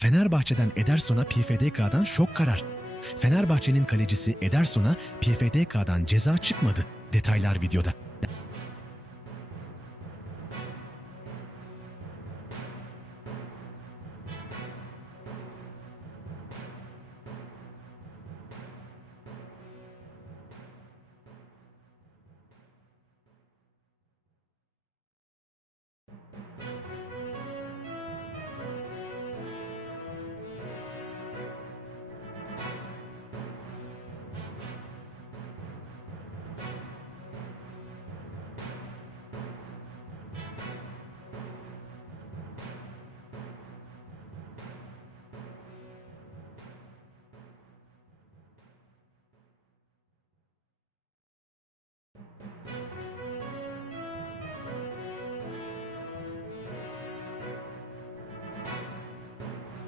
Fenerbahçe'den Ederson'a PFDK'dan şok karar. Fenerbahçe'nin kalecisi Ederson'a PFDK'dan ceza çıkmadı. Detaylar videoda.